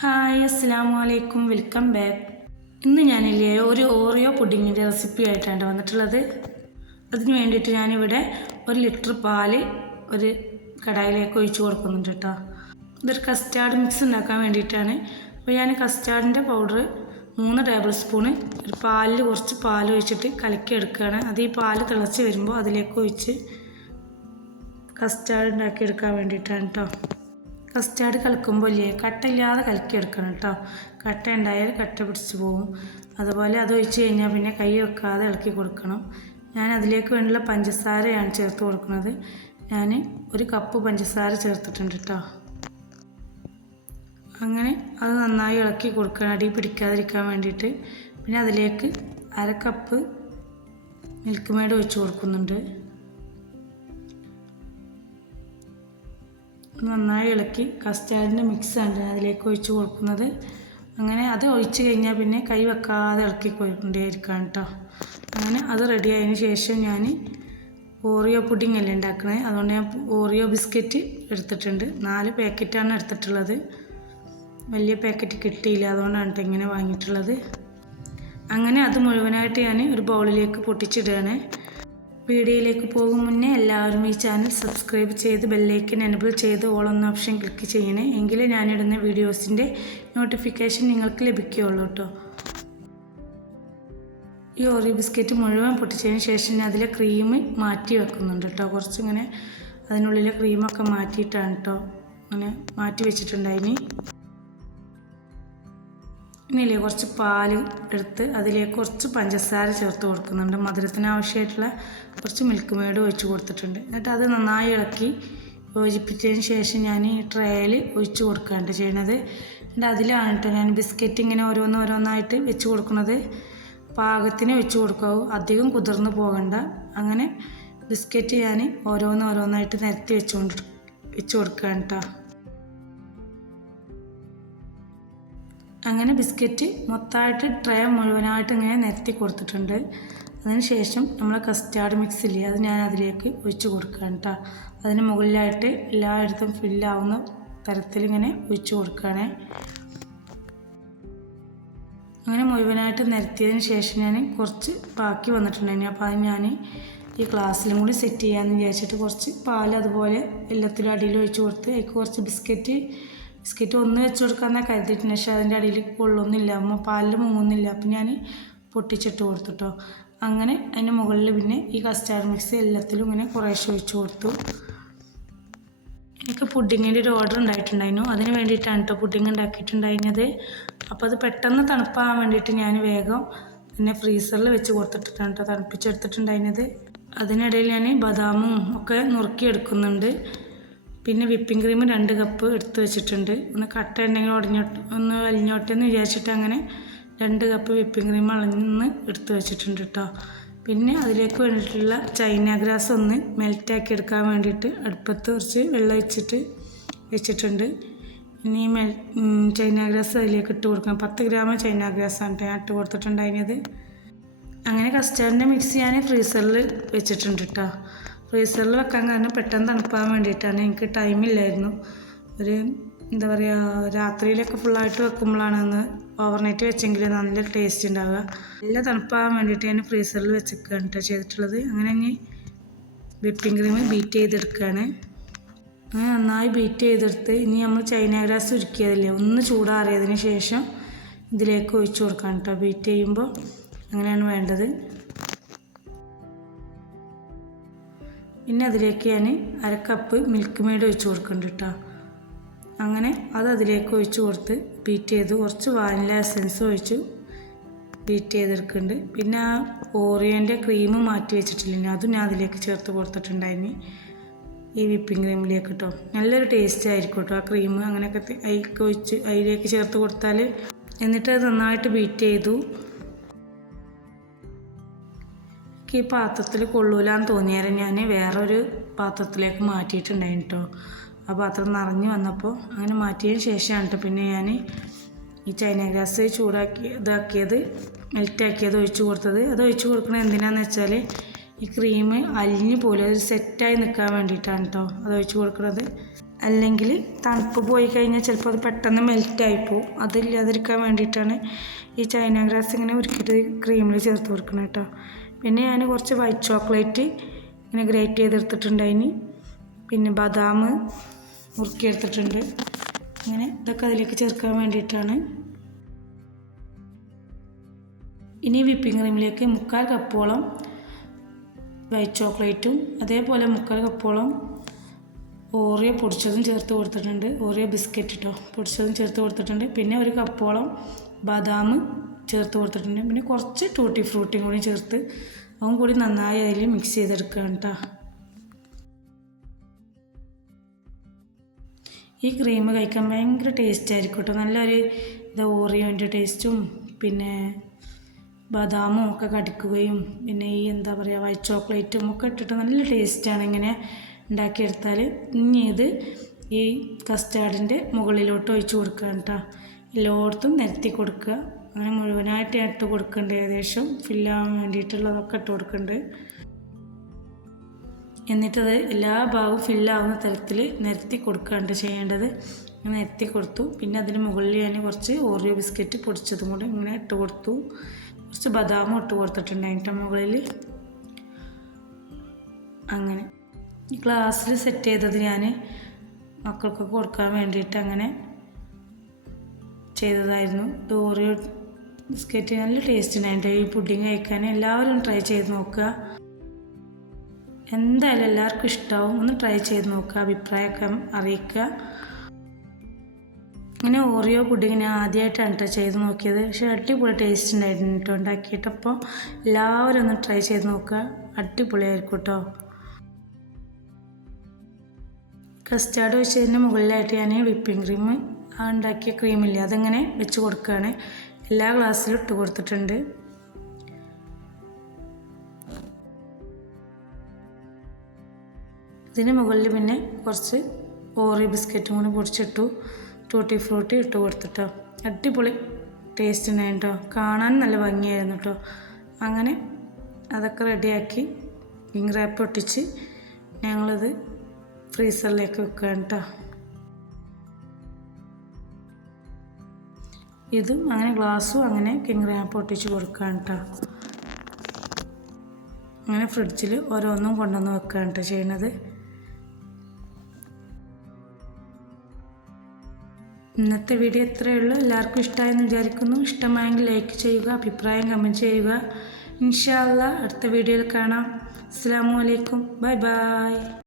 Hi അസ്സലാമു അലൈക്കും, welcome back. ഇന്ന് ഞാനില്ലേ ഒരു ഓറിയോ പുഡിങ്ങിൻ്റെ റെസിപ്പി ആയിട്ടാണ് വന്നിട്ടുള്ളത്. അതിന് വേണ്ടിയിട്ട് ഞാനിവിടെ 1 ലിറ്റർ പാല് ഒരു കടായിലേക്ക് ഒഴിച്ച് കൊടുക്കുന്നുണ്ട് കേട്ടോ. ഇതൊരു കസ്റ്റാർഡ് മിക്സ് ഉണ്ടാക്കാൻ വേണ്ടിയിട്ടാണ്. അപ്പോൾ ഞാൻ കസ്റ്റാർഡിൻ്റെ പൗഡർ 3 ടേബിൾ സ്പൂണ് ഒരു പാലിൽ കുറച്ച് പാൽ ഒഴിച്ചിട്ട് കലക്കി എടുക്കുകയാണ്. അത് ഈ പാല് തിളച്ച് വരുമ്പോൾ അതിലേക്ക് ഒഴിച്ച് കസ്റ്റാർഡ് ഉണ്ടാക്കിയെടുക്കാൻ വേണ്ടിയിട്ടാണ് കേട്ടോ. കസ്റ്റാർഡ് കലക്കുമ്പോൾ കട്ടയില്ലാതെ കലക്കിയെടുക്കണം കേട്ടോ. കട്ട ഉണ്ടായാൽ കട്ട പിടിച്ച് പോകും. അതുപോലെ അത് ഒഴിച്ച് കഴിഞ്ഞാൽ പിന്നെ കൈ വെക്കാതെ ഇളക്കി കൊടുക്കണം. ഞാൻ അതിലേക്ക് വേണ്ടിയുള്ള പഞ്ചസാരയാണ് ചേർത്ത് കൊടുക്കുന്നത്. ഞാൻ 1 കപ്പ് പഞ്ചസാര ചേർത്തിട്ടുണ്ട് കേട്ടോ. അങ്ങനെ അത് നന്നായി ഇളക്കി കൊടുക്കണം, അടി പിടിക്കാതിരിക്കാൻ വേണ്ടിയിട്ട്. പിന്നെ അതിലേക്ക് 1/2 കപ്പ് മിൽക്ക് മെയ്ഡ് ഒഴിച്ച് കൊടുക്കുന്നുണ്ട്. നന്നായി ഇളക്കി കസ്റ്റാർഡിൻ്റെ മിക്സാണ് അതിലേക്ക് ഒഴിച്ച് കൊടുക്കുന്നത്. അങ്ങനെ അത് ഒഴിച്ച് കഴിഞ്ഞാൽ പിന്നെ കൈ വെക്കാതെ ഇളക്കി കൊണ്ടേയിരിക്കണം കേട്ടോ. അങ്ങനെ അത് റെഡി ആയതിന് ശേഷം ഞാൻ ഓറിയോ പുഡിംഗ് അല്ലേ ഉണ്ടാക്കുന്നത്, അതുകൊണ്ട് ഞാൻ ഓറിയോ ബിസ്ക്കറ്റ് എടുത്തിട്ടുണ്ട്. 4 പാക്കറ്റാണ് എടുത്തിട്ടുള്ളത്. വലിയ പാക്കറ്റ് കിട്ടിയില്ല, അതുകൊണ്ടാണ് കേട്ടോ ഇങ്ങനെ വാങ്ങിയിട്ടുള്ളത്. അങ്ങനെ അത് മുഴുവനായിട്ട് ഞാൻ ഒരു ബൗളിലേക്ക് പൊട്ടിച്ചിടുകയാണ്. വീഡിയോയിലേക്ക് പോകും മുന്നേ എല്ലാവരും ഈ ചാനൽ സബ്സ്ക്രൈബ് ചെയ്ത് ബെല്ലൈക്കൻ എനേബിൾ ചെയ്ത് ഓൾ എന്ന ഓപ്ഷൻ ക്ലിക്ക് ചെയ്യണേ. എങ്കിലേ ഞാനിടുന്ന വീഡിയോസിൻ്റെ നോട്ടിഫിക്കേഷൻ നിങ്ങൾക്ക് ലഭിക്കുകയുള്ളൂ കേട്ടോ. ഈ ഓറിയോ ബിസ്ക്കറ്റ് മുഴുവൻ പൊട്ടിച്ചതിന് ശേഷം അതിലെ ക്രീം മാറ്റി വെക്കുന്നുണ്ട് കേട്ടോ. കുറച്ചിങ്ങനെ അതിനുള്ളിലെ ക്രീമൊക്കെ മാറ്റിയിട്ടാണ് കേട്ടോ അങ്ങനെ മാറ്റി വെച്ചിട്ടുണ്ടായിനി. ഇനിയില്ലേ കുറച്ച് പാൽ എടുത്ത് അതിലേക്ക് കുറച്ച് പഞ്ചസാര ചേർത്ത് കൊടുക്കുന്നുണ്ട്. മധുരത്തിന് ആവശ്യമായിട്ടുള്ള കുറച്ച് മിൽക്ക് മെയ്ഡ് ഒഴിച്ച് കൊടുത്തിട്ടുണ്ട്. എന്നിട്ട് അത് നന്നായി ഇളക്കി യോജിപ്പിച്ചതിന് ശേഷം ഞാൻ ഈ ട്രേയിൽ ഒഴിച്ച് കൊടുക്കുകയാണ് ചെയ്യണത്. എന്നിട്ട് അതിലാണ് കേട്ടോ ഞാൻ ബിസ്ക്കറ്റ് ഇങ്ങനെ ഓരോന്നായിട്ട് വെച്ച് കൊടുക്കുന്നത്. പാകത്തിന് വെച്ച് കൊടുക്കാവൂ, അധികം കുതിർന്ന് പോകണ്ട. അങ്ങനെ ബിസ്ക്കറ്റ് ഞാൻ ഓരോന്നായിട്ട് നിരത്തി വെച്ച് കൊടുക്കുകയാണ് കേട്ടോ. അങ്ങനെ ബിസ്ക്കറ്റ് മൊത്തമായിട്ട് ട്രേ മുഴുവനായിട്ട് ഇങ്ങനെ നിരത്തി കൊടുത്തിട്ടുണ്ട്. അതിന് ശേഷം നമ്മൾ കസ്റ്റാർഡ് മിക്സ് ഇല്ലേ, അത് ഞാൻ അതിലേക്ക് ഒഴിച്ച് കൊടുക്കുകയാണ് കേട്ടോ. അതിന് മുകളിലായിട്ട് എല്ലായിടത്തും ഫില്ലാവുന്ന തരത്തിൽ ഇങ്ങനെ ഒഴിച്ച് കൊടുക്കുകയാണ്. അങ്ങനെ മുഴുവനായിട്ട് നിരത്തിയതിന് ശേഷം ഞാൻ കുറച്ച് ബാക്കി വന്നിട്ടുണ്ടായിരുന്നു. അപ്പോൾ അത് ഞാൻ ഈ ഗ്ലാസ്സിലും കൂടി സെറ്റ് ചെയ്യാമെന്ന് വിചാരിച്ചിട്ട് കുറച്ച് പാൽ അതുപോലെ എല്ലാത്തിലും അടിയിൽ ഒഴിച്ച് കൊടുത്ത് അതിൽ കുറച്ച് ബിസ്ക്കറ്റ് ഒന്ന് വെച്ച് കൊടുക്കാമെന്നാണ് കരുതിയിട്ടുണ്ട്. പക്ഷേ അതിൻ്റെ അടിയിൽ കൊള്ളൊന്നുമില്ല, പാലിൽ മുങ്ങുന്നില്ല. അപ്പം ഞാൻ പൊട്ടിച്ചിട്ട് കൊടുത്തിട്ടോ. അങ്ങനെ അതിൻ്റെ മുകളിൽ പിന്നെ ഈ കസ്റ്റാർഡ് മിക്സ് എല്ലാത്തിലും ഇങ്ങനെ കുറേശ്ശെ ഒഴിച്ച് കൊടുത്തു. എനിക്ക് പുഡിങ്ങിൻ്റെ ഒരു ഓർഡർ ഉണ്ടായിട്ടുണ്ടായിരുന്നു. അതിന് വേണ്ടിയിട്ടാണ് കേട്ടോ പുഡിങ് ഉണ്ടാക്കിയിട്ടുണ്ടായിരുന്നത്. അപ്പോൾ അത് പെട്ടെന്ന് തണുപ്പാകാൻ വേണ്ടിയിട്ട് ഞാൻ വേഗം പിന്നെ ഫ്രീസറിൽ വെച്ച് കൊടുത്തിട്ടാണ് കേട്ടോ തണുപ്പിച്ചെടുത്തിട്ടുണ്ടായിരുന്നത്. അതിനിടയിൽ ഞാൻ ബദാമും ഒക്കെ നുറുക്കിയെടുക്കുന്നുണ്ട്. പിന്നെ വിപ്പിംഗ് ക്രീം 2 കപ്പ് എടുത്ത് വെച്ചിട്ടുണ്ട്. ഒന്ന് കട്ട ഉണ്ടെങ്കിൽ ഒന്ന് വലിഞ്ഞോട്ടെ എന്ന് വിചാരിച്ചിട്ട് അങ്ങനെ 2 കപ്പ് വിപ്പിംഗ് ക്രീം അളന്ന് എടുത്ത് വെച്ചിട്ടുണ്ട് കേട്ടോ. പിന്നെ അതിലേക്ക് വേണ്ടിയിട്ടുള്ള ചൈന ഗ്രാസ് ഒന്ന് മെൽറ്റാക്കി എടുക്കാൻ വേണ്ടിയിട്ട് അടുപ്പത്ത് കുറച്ച് വെള്ളം വെച്ചിട്ടുണ്ട്. ഇനി ചൈന ഗ്രാസ് അതിലേക്ക് ഇട്ട് കൊടുക്കണം. 10 ഗ്രാം ചൈന ഗ്രാസാണ് ഞാൻ ഇട്ട് കൊടുത്തിട്ടുണ്ടായിരുന്നത്. അങ്ങനെ കസ്റ്റാർഡിൻ്റെ മിക്സ് ഞാൻ ഫ്രീസറിൽ വെച്ചിട്ടുണ്ട് കേട്ടോ. ഫ്രീസറിൽ വെക്കാൻ കാരണം പെട്ടെന്ന് തണുപ്പാകാൻ വേണ്ടിയിട്ടാണ്. എനിക്ക് ടൈമില്ലായിരുന്നു. ഒരു എന്താ പറയുക, രാത്രിയിലൊക്കെ ഫുള്ളായിട്ട് വെക്കുമ്പോഴാണ് ഒന്ന് ഓവർനൈറ്റ് വെച്ചെങ്കിൽ നല്ല ടേസ്റ്റ് ഉണ്ടാവുക. നല്ല തണുപ്പാകാൻ വേണ്ടിയിട്ട് ഞാൻ ഫ്രീസറിൽ വെച്ചേക്കാണ് കേട്ടോ ചെയ്തിട്ടുള്ളത്. അങ്ങനെ ഇനി വിപ്പിംഗ് ക്രീം ബീറ്റ് ചെയ്തെടുക്കുകയാണ്. അങ്ങനെ നന്നായി ബീറ്റ് ചെയ്തെടുത്ത് ഇനി നമ്മൾ ചൈന ഗ്രാസ് ഉരുക്കിയതില്ലേ ഒന്ന് ചൂടാറിയതിന് ശേഷം ഇതിലേക്ക് ഒഴിച്ച് കൊടുക്കാം കേട്ടോ. ബീറ്റ് ചെയ്യുമ്പോൾ അങ്ങനെയാണ് വേണ്ടത്. പിന്നെ അതിലേക്ക് ഞാൻ 1/2 കപ്പ് മിൽക്ക് മെയ്ഡ് ഒഴിച്ച് കൊടുക്കുന്നുണ്ട് കേട്ടോ. അങ്ങനെ അത് അതിലേക്ക് ഒഴിച്ച് കൊടുത്ത് ബീറ്റ് ചെയ്ത് കുറച്ച് വാനില എസൻസ് ഒഴിച്ച് ബീറ്റ് ചെയ്തെടുക്കുന്നുണ്ട്. പിന്നെ ആ ഓറിയോൻ്റെ ക്രീം മാറ്റി വെച്ചിട്ടില്ല, അതും ഞാൻ അതിലേക്ക് ചേർത്ത് കൊടുത്തിട്ടുണ്ടായിരുന്നു ഈ വിപ്പിംഗ് ക്രീമിലേക്ക് കേട്ടോ. നല്ലൊരു ടേസ്റ്റ് ആയിരിക്കും കേട്ടോ ആ ക്രീം. അങ്ങനെയൊക്കെ അതിലേക്ക് ചേർത്ത് കൊടുത്താൽ. എന്നിട്ട് അത് നന്നായിട്ട് ബീറ്റ് ചെയ്തു. ഈ പാത്രത്തിൽ കൊള്ളൂലാന്ന് തോന്നിയാലും ഞാൻ വേറൊരു പാത്രത്തിലേക്ക് മാറ്റിയിട്ടുണ്ടായിരുന്നു കേട്ടോ. ആ പാത്രം നിറഞ്ഞ് വന്നപ്പോൾ അങ്ങനെ മാറ്റിയതിന് ശേഷമാണ് കേട്ടോ പിന്നെ ഞാൻ ഈ ചൈന ഗ്രാസ് മെൽറ്റാക്കിയത് ഒഴിച്ച് കൊടുത്തത്. അത് ഒഴിച്ച് കൊടുക്കുന്നത് എന്തിനാണെന്ന് വെച്ചാൽ ഈ ക്രീം അലിഞ്ഞ് പോലെ ഒരു സെറ്റായി നിൽക്കാൻ വേണ്ടിയിട്ടാണ് കേട്ടോ അത് ഒഴിച്ച് കൊടുക്കുന്നത്. അല്ലെങ്കിൽ തണുപ്പ് പോയി കഴിഞ്ഞാൽ ചിലപ്പോൾ അത് പെട്ടെന്ന് മെൽറ്റായി പോവും. അതില്ലാതിരിക്കാൻ വേണ്ടിയിട്ടാണ് ഈ ചൈന ഗ്രാസ് ഇങ്ങനെ ഉരുക്കിയിട്ട് ക്രീമിൽ ചേർത്ത് കൊടുക്കണം കേട്ടോ. പിന്നെ ഞാൻ കുറച്ച് വൈറ്റ് ചോക്ലേറ്റ് ഇങ്ങനെ ഗ്രേറ്റ് ചെയ്തെടുത്തിട്ടുണ്ടായിന്. പിന്നെ ബദാം ഉരുക്കിയെടുത്തിട്ടുണ്ട്. അങ്ങനെ ഇതൊക്കെ അതിലേക്ക് ചേർക്കാൻ വേണ്ടിയിട്ടാണ്. ഇനി വിപ്പിംഗ് ക്രീമിലേക്ക് 3/4 കപ്പോളം വൈറ്റ് ചോക്ലേറ്റും അതേപോലെ 3/4 കപ്പോളം ഓറിയോ പൊടിച്ചതും ചേർത്ത് കൊടുത്തിട്ടുണ്ട്. ഓറിയോ ബിസ്ക്കറ്റ് കേട്ടോ, പൊടിച്ചതും ചേർത്ത് കൊടുത്തിട്ടുണ്ട്. പിന്നെ 1 കപ്പോളം ബദാം ചേർത്ത് കൊടുത്തിട്ടുണ്ട്. പിന്നെ കുറച്ച് ടൂട്ടി ഫ്രൂട്ടിയും കൂടി ചേർത്ത് അതും കൂടി നന്നായി അതിൽ മിക്സ് ചെയ്തെടുക്കുകയാണ് കേട്ടോ. ഈ ക്രീം കഴിക്കാൻ ഭയങ്കര ടേസ്റ്റ് ആയിരിക്കും കേട്ടോ. നല്ലൊരു ഓറിയോൻ്റെ ടേസ്റ്റും പിന്നെ ബദാമും ഒക്കെ കടിക്കുകയും പിന്നെ ഈ എന്താ പറയുക വൈറ്റ് ചോക്ലേറ്റും ഒക്കെ ഇട്ടിട്ട് നല്ല ടേസ്റ്റാണ് ഇങ്ങനെ ഉണ്ടാക്കിയെടുത്താൽ. ഇനി ഇത് ഈ കസ്റ്റാർഡിൻ്റെ മുകളിലോട്ട് ഒഴിച്ച് കൊടുക്കുക കേട്ടോ. എല്ലായിടത്തും നിരത്തി കൊടുക്കുക. അങ്ങനെ മുഴുവനായിട്ട് ഇട്ട് കൊടുക്കേണ്ടത്, ഏകദേശം ഫില്ലാവാൻ വേണ്ടിയിട്ടുള്ളതൊക്കെ ഇട്ട് കൊടുക്കുന്നുണ്ട്. എന്നിട്ടത് എല്ലാ ഭാഗവും ഫില്ലാവുന്ന തരത്തിൽ നിരത്തി കൊടുക്കുകയാണ് ചെയ്യേണ്ടത്. നിരത്തി കൊടുത്തു. പിന്നെ അതിന് മുകളിൽ ഞാൻ കുറച്ച് ഓറിയോ ബിസ്ക്കറ്റ് പൊടിച്ചതും കൂടെ ഇങ്ങനെ ഇട്ട് കൊടുത്തു. കുറച്ച് ബദാമും ഇട്ട് കൊടുത്തിട്ടുണ്ടായിട്ട് മുകളിൽ. അങ്ങനെ ഈ ഗ്ലാസ്സിൽ സെറ്റ് ചെയ്തത് ഞാൻ മക്കൾക്ക് കൊടുക്കാൻ വേണ്ടിയിട്ട് അങ്ങനെ ചെയ്തതായിരുന്നു. ഓറിയോ ബിസ്ക്കറ്റ് നല്ല ടേസ്റ്റ് ഉണ്ടായിട്ട് ഈ പുഡിങ് കഴിക്കാൻ എല്ലാവരും ട്രൈ ചെയ്ത് നോക്കുക. എന്തായാലും എല്ലാവർക്കും ഇഷ്ടമാവും. ഒന്ന് ട്രൈ ചെയ്ത് നോക്കുക, അഭിപ്രായമൊക്കെ അറിയിക്കുക. ഇങ്ങനെ ഓറിയോ പുഡിങ് ഞാൻ ആദ്യമായിട്ടാണ് കേട്ടോ ചെയ്ത് നോക്കിയത്. പക്ഷേ അടിപൊളി ടേസ്റ്റ് ഉണ്ടായിരുന്നു കേട്ടോ ഉണ്ടാക്കിയിട്ടപ്പോൾ. എല്ലാവരും ഒന്ന് ട്രൈ ചെയ്ത് നോക്കുക, അടിപൊളിയായിരിക്കും കേട്ടോ. കസ്റ്റാർഡ് വെച്ചതിൻ്റെ മുകളിലായിട്ട് ഞാൻ വിപ്പിംഗ് ക്രീം ഉണ്ടാക്കിയ ക്രീമില്ലേ അതങ്ങനെ വെച്ച് കൊടുക്കുകയാണ്. എല്ലാ ഗ്ലാസ്സിലും ഇട്ട് കൊടുത്തിട്ടുണ്ട്. ഇതിന് മുകളിൽ പിന്നെ കുറച്ച് ഓറിയോ ബിസ്ക്കറ്റും കൂടി പൊടിച്ചിട്ടു. ടൂട്ടി ഫ്രൂട്ടി ഇട്ട് കൊടുത്തിട്ടോ. അടിപൊളി ടേസ്റ്റ് ഉണ്ടായിരുന്നു കേട്ടോ. കാണാൻ നല്ല ഭംഗിയായിരുന്നു കേട്ടോ. അങ്ങനെ അതൊക്കെ റെഡിയാക്കി വിങ് റാപ്പ് ഒട്ടിച്ച് ഞങ്ങളിത് ഫ്രീസറിലേക്ക് വെക്കുകയാണ് കേട്ടോ. ഇതും അങ്ങനെ ഗ്ലാസ്സും അങ്ങനെ കിങ് റാപ്പ് ഒട്ടിച്ച് കൊടുക്കുകയാണ് കേട്ടോ. അങ്ങനെ ഫ്രിഡ്ജിൽ ഓരോന്നും കൊണ്ടുവന്ന് വെക്കുകയാണ് കേട്ടോ ചെയ്യണത്. ഇന്നത്തെ വീഡിയോ ഇത്രയേ ഉള്ളൂ. എല്ലാവർക്കും ഇഷ്ടമായെന്ന് വിചാരിക്കുന്നു. ഇഷ്ടമായെങ്കിൽ ലൈക്ക് ചെയ്യുക, അഭിപ്രായം കമൻറ്റ് ചെയ്യുക. ഇൻഷാ അല്ലാഹ് അടുത്ത വീഡിയോയിൽ കാണാം. അസ്സലാമു അലൈക്കും. Bye bye.